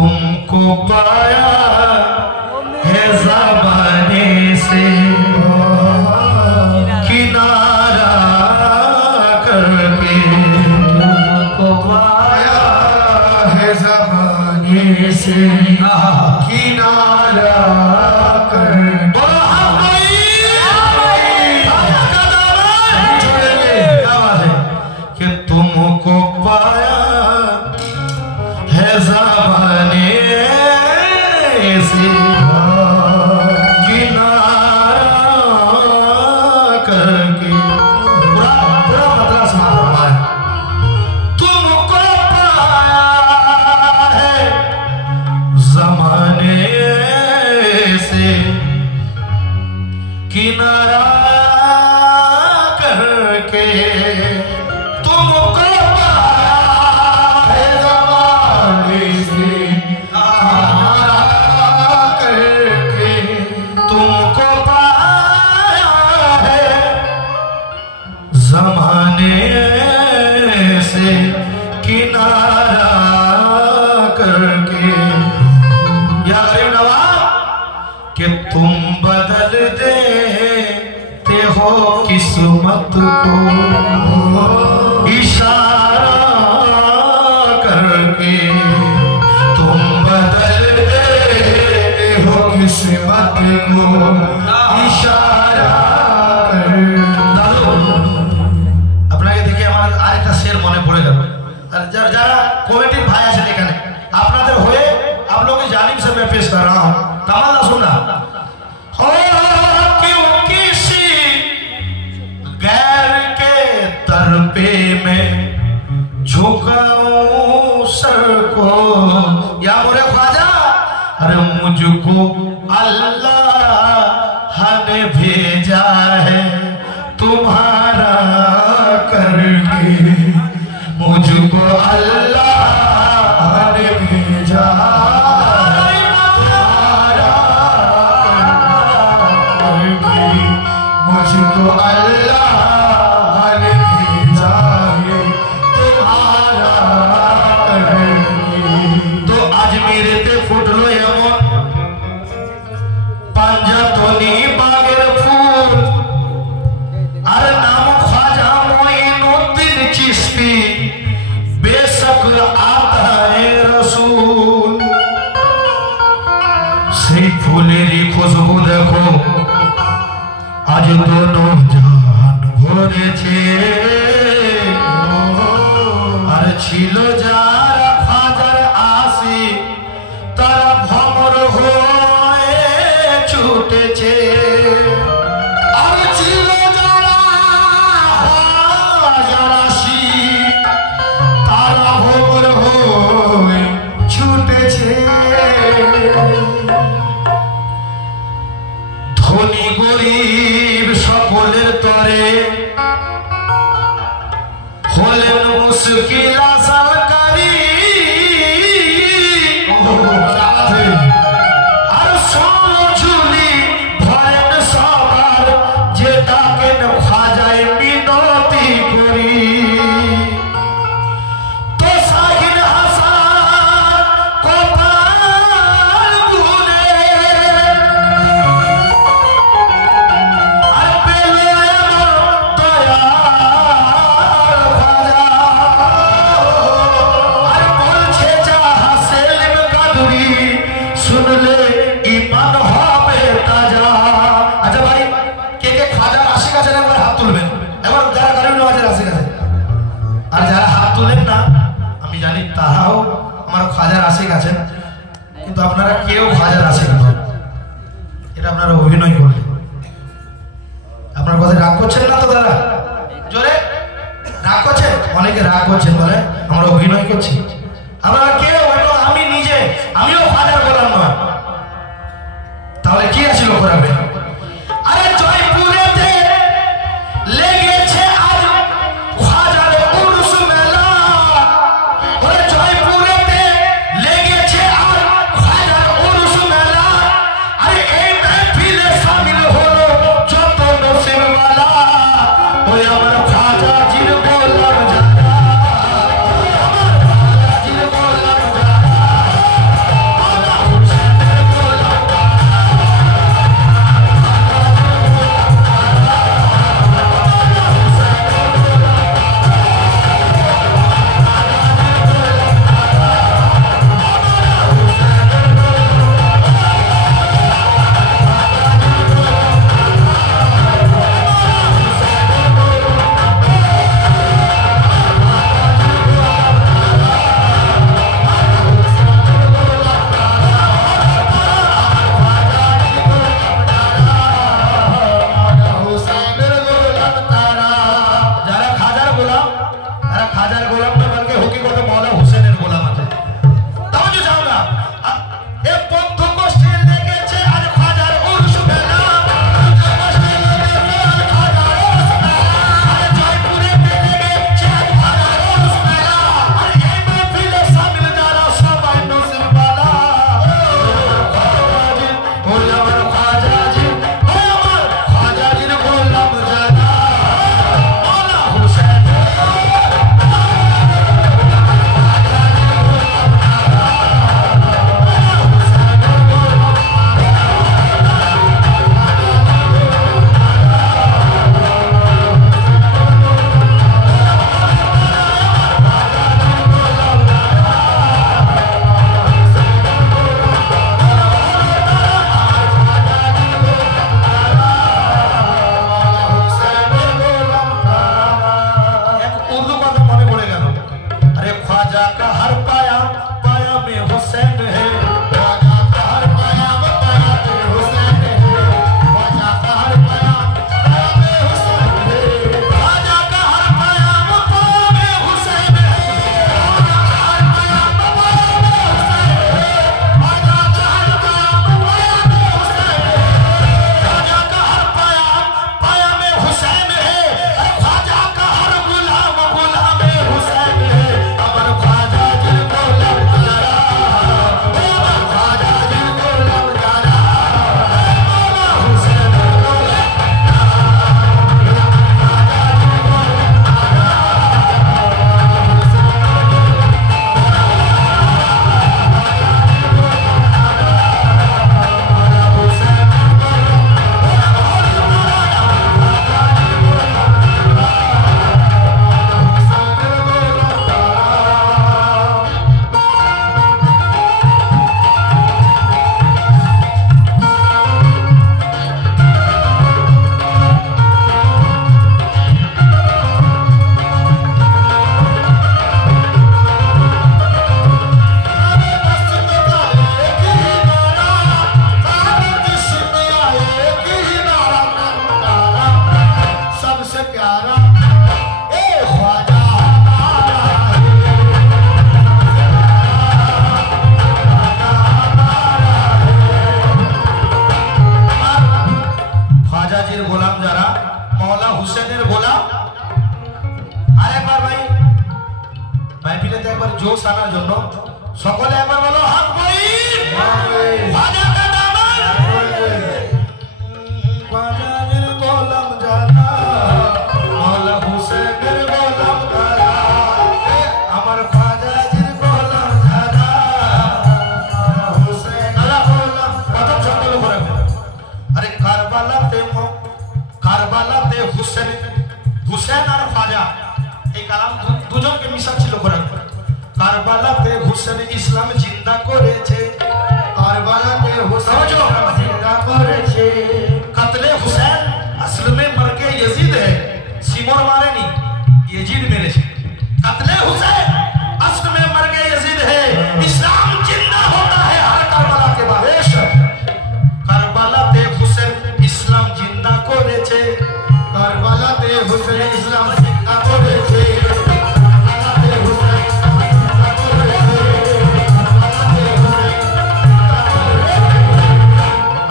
तुमको पाया है ज़माने से किनारा करके, तुमको पाया है ज़माने से किनारा करके। तुमको पाया है ज़माने से किनारा करके। पूरा मतलब सुना फरमाया, तुमको पाया है ज़माने से किनारा करके, ज़माने से किनारा करके। या गरीब नवाज कि तुम बदल देते हो किस्मत को इशारा करके, तुम बदल देते हो किस्मत को इशारा। মনে পড়ে গেল আর যারা কমিটির ভাই আছেন এখানে আপনাদের হয়ে आप लोगों की जानिब से मैं पेश कर रहा हूं। तमन्ना सुनना हो क्यों किसी गैर के दर पे मैं झुकाऊं सर को, या मोरे ख्वाजा अरे मुझको अल्लाह ने भेजा है तुम्हारा करके, मुझको अल्लाह ने भेजा तुम्हारा करके, मुझको अल्लाह ने भेजा है तुम्हारा करके। तो आज मेरे ते फुटलो एमन पांजातनी बागेर फूल আর নাম ख्वाजा मोइनुद्दीन चिश्ती, बेशक आता है रसूल। সেই ফুলেরই খুশবু দেখো আজ दोनों জান ভরেছে, আর ছিল যারা খ্বাজার আশিক তারা ভমর হয়ে ছুটেছে, আর ছিল ধনী গরিব সকলের তরে হলেন মুশকিল আসালকারী, আর সমঝুলি ভরেন সবার যে ডাকেন খ্বাজায় মিনতি করি। আর যারা হাত তুলেন না আমি জানি তারাও আমার খ্বাজার আশিক আছেন, কিন্তু আপনারা কেউ খ্বাজার আশিক নন, এটা আপনারা অভিনয় করলেন। আপনার কথা রাগ করছেন না তো দাদা? জোরে রাগ করছেন? অনেকে রাগ করছেন, বলে আমরা অভিনয় করছি। আপনারা কেউ, আমি নিজে আমিও খ্বাজার গোলাম নয়, তাহলে কি আছিল করাবে? আরে জয়পুরেতে লেগেছে আজ খ্বাজার উরুস মেলা, ওরে জয়পুরেতে লেগেছে আজ খ্বাজার উরুস মেলা, আরে এই মাহফিলে শামিল হলো যত নসিবওয়ালা, ওই আমার খ্বাজা জির গোলাম যারা, আমার খ্বাজা জির গোলাম সকলে একবার বলো হক মঈন খাজা কা দামান বাজারের গোলাম জানা মাওলা হুসেনের গোলাম জানা আমার খাজাজির গোলাম জানা হুসেনের গোলাম প্রথম শব্দ করে আরে কারবালাতে হুসেন আর খাজা এই কালাম দুজনকে মিশাচ্ছিল কোরআন। কারবালাতে হুসেন ইসলাম জিন্দা করেছে, কারবালাতে হুসেন জিন্দা করেছে। কাতলে হুসেন আসল में मर के यजीद है, सिमोर मारेनी यजीद मेरेছে। कातले हुसैन असल में मर के यजीद है, इस्लाम जिंदा होता है हर करबला के बाद। কারবালাতে হুসেন ইসলাম জিন্দা করেছে, কারবালাতে হুসেন ইসলাম জিন্দা করেছে।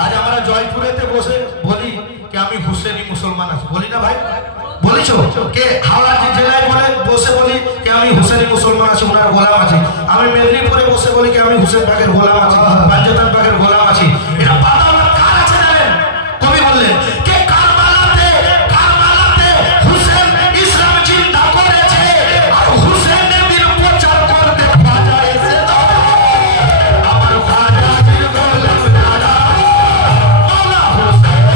আজ আমরা জয়পুরেতে বসে বলি যে আমি হুসেনি মুসলমান আছি, বলি না ভাই? বলিছো কে? হাওড়া জেলায় বলে বসে বলি যে আমি হুসেনি মুসলমান আছি, ওনার গোলাম আছি। আমি মেদিনীপুরে বসে বলি যে আমি হুসেন পাকের গোলাম আছি, পাঞ্জাতান পাকের গোলাম আছি। এটা বাবা কার আছে জানেন? কবি বললেন কে কারবালাতে হুসেন ইসলাম জিন্দা করেছে, আর হুসেনের দিন প্রচার করতে খাজা এসে দাও। আমার খাজাজির গোলাম দাদা মাওলা হুসেন।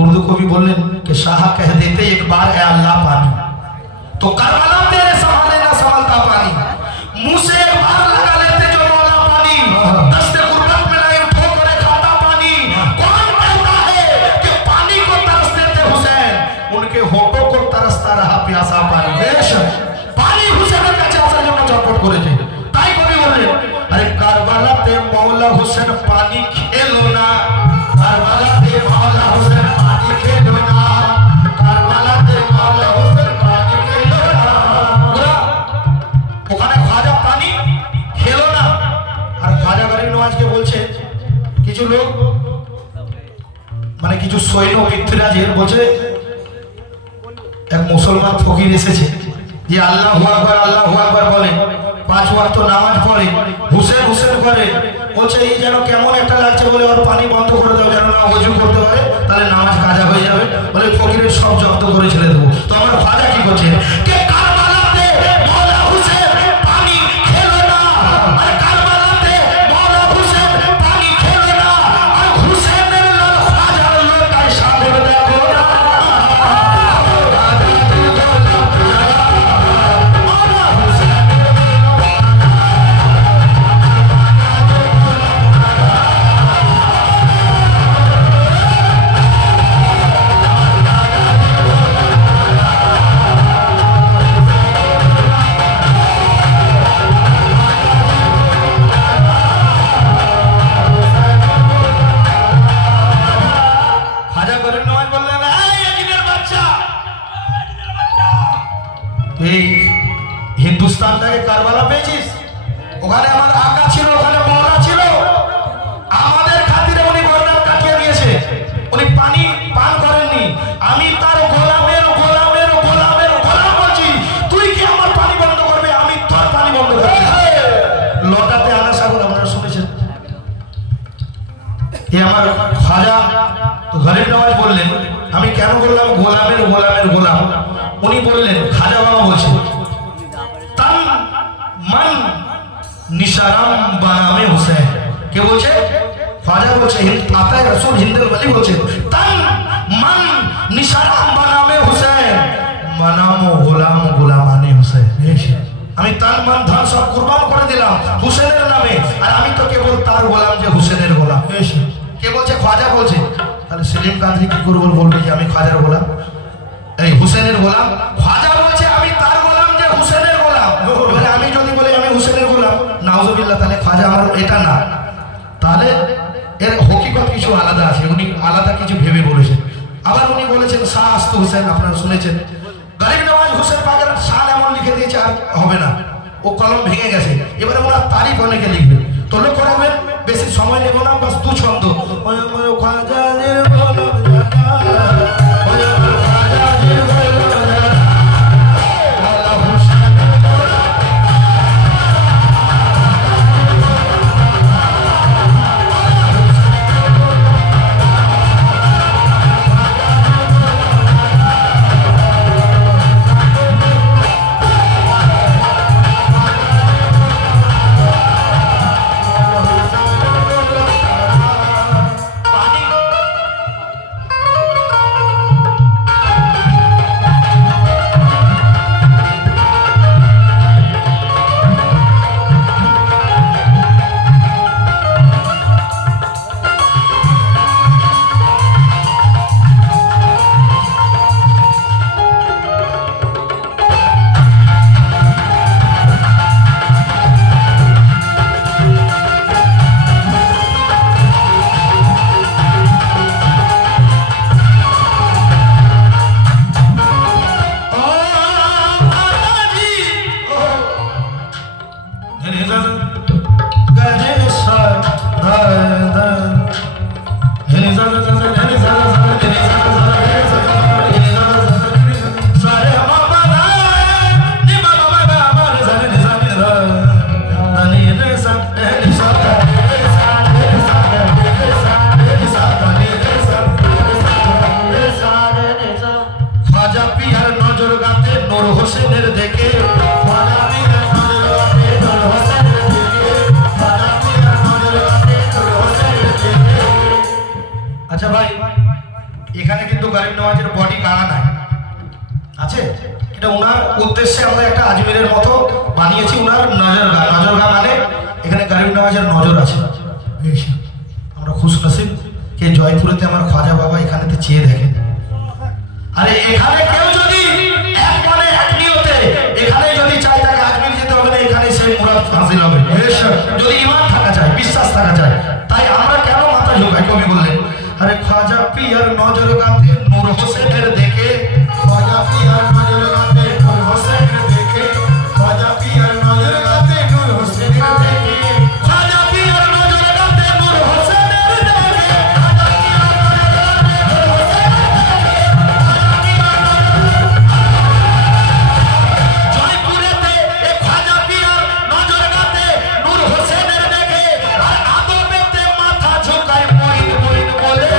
उर्दू को भी बोलने कि शाह कह देते एक बार ए अल्लाह पानी, तो करबला तेरे संभाले ना संभलता पानी, मुंह से एक बार लगा लेते जो मौला पानी, दस्ते गुर्बत में नहीं उठो करे खाता पानी। कौन कहता है कि पानी को तरसते थे हुसैन, उनके होठों को तरसता रहा प्यासा पानी। बेशक पानी हुसैনের কাছে আসার জন্য চটপট করেছে। তাই কবি বললেন আরে কারবালাতে মৌলা হোসেন পানি খেলো না, কারবালাতে মৌলা হোসেন পানি খেলো না, কারবালাতে মৌলা হোসেন পানি খেলো না। ওখানে খাজা পানি খেলো না। আর খাজা গরিব নওয়াজকে বলছে কিছু লোক, মানে কিছু সৈন্য মিত্রাজের বলছে এক মুসলমান ফকির এসেছে যে আল্লাহু আকবার বলে, 5 ওয়াক্ত নামাজ পড়ে, হুসেন হুসেন করে, বলছে এই যেন কেমন একটা লাগছে, বলে ওর পানি বন্ধ করে দাও যেন না ওযু করতে পারে, তাহলে নামাজ কাজা হয়ে যাবে। বলে ফকিরের সব জব্দ করে ছেড়ে দেবো। তো আমার খাজা কি করছে কে কারবালাতে মওলা হুসেন পানি খেলো না, আর কারবালাতে মওলা হুসেন পানি খেলো না, আর হুসেনের লাল খাজার লোকায় সাগর দেখো না। হিন্দুস্তানটাকে কারবালা পেয়েছিস, ওখানে আমার আকা ছিল, ওখানে মওলা ছিল, আমাদের খাতিরে উনি গর্দান কাটিয়ে দিয়েছে, উনি পানি পান করেননি। আমি তার গোলামের গোলামের গোলামের গোলাম বলছি, তুই কি আমার পানি বন্ধ করবে? আমি তোর পানি বন্ধ করব। লটাতে আনা সাগর আপনারা শুনেছেন। এ আমার খাজা গরিব নওয়াজ বললেন আমি কেন বললাম গোলামের গোলামের গোলাম? উনি বললেন খাজা বাবা বলছে তান মান নিশারাম বানামে হুসেন। কে বলছে? খাজা বলছে, আতায় রাসূল হিন্দের ওয়ালি বলছে তান মান নিশারাম বানামে হুসেন মানামো গোলাম গোলামানে হুসেন। আমি তার মান ধন সব কুরবান করে দিলাম হুসেনের নামে, আর আমি তো কেবল তার গোলাম যে হুসেনের গোলাম। কে বলছে? খাজা বলছে। তাহলে সেলিম কাদরি কি করবো? বলবে যে আমি খাজার গোলাম, এই হুসেনের গোলাম। খাজা বলছে আমি তার গোলাম যে হুসেনের গোলাম। এবারে আমি যদি বলি আমি হুসেনের গোলাম, নাউজুবিল্লাহ, তাহলে খাজা আমার এটা না, তাহলে এর হকিকত কিছু আলাদা আছে, উনি আলাদা কিছু ভেবে বলেছেন। আবার উনি বলেছেন শাহ আস্ত হুসেন, আপনারা শুনেছেন। গরিব নওয়াজ হুসেন পাকের শান এমন লিখে দিয়েছে আর হবে না, ও কলম ভেঙে গেছে। এবারে ওনার তারিফ অনেকে লিখবে, তো লক্ষ্য রাখবেন, বেশি সময় নেব না, বাস দু ছন্দ। আচ্ছা ভাই, এখানে কিন্তু গরিব নওয়াজের বডি গানা নাই আছে, এটা ওনার উদ্দেশ্যে আমরা একটা আজমিরের মতো বানিয়েছি। ওনার নজর গা মানে এখানে গরিব নওয়াজের নজর আছে। আমরা খুশ নসিব কে জয়পুরেতে আমার খাজা বাবা এখানেতে চেয়ে দেখেন। আরে এখানে কেউ যদি এক মনে এক নিয়তে এখানে যদি চায় তাকে আজমির যেতে হবে না, এখানে সেই মুরাদ হাসিল হবে যদি ঈমান থাকা চায়, বিশ্বাস থাকা চায়। তাই আমরা কেন মাথা ঝোঁকাই? কবি বললেন আরে খাজা পিয়ার নজর গাতে নূর হোসেনের দেখে, খাজা পিয়ার নজর গাতে নূর হোসেনের দেখে, খাজা পিয়ার নজর গাতে নূর হোসেনের দেখে, খাজা পিয়ার নজর গাতে নূর হোসেনের দেখে, খাজা পিয়ার নজর গাতে জয়পুরেতে এ খাজা পিয়ার নজর গাতে নূর হোসেনের দেখে, আর আদবেতে মাথা ঝোঁকায় মরিদ মরিদ বলে।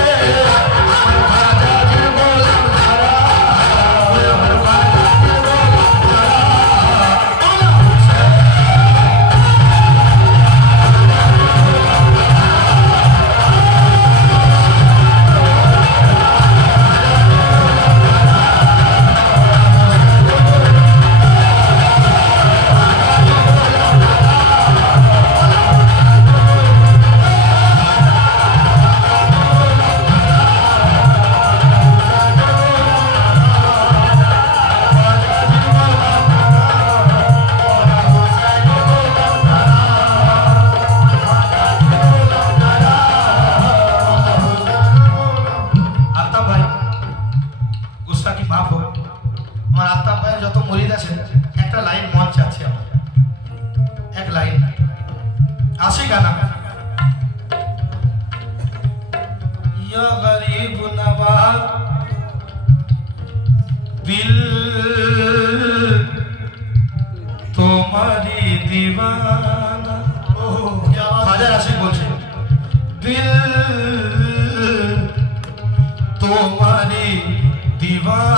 तुम्हारी दीवार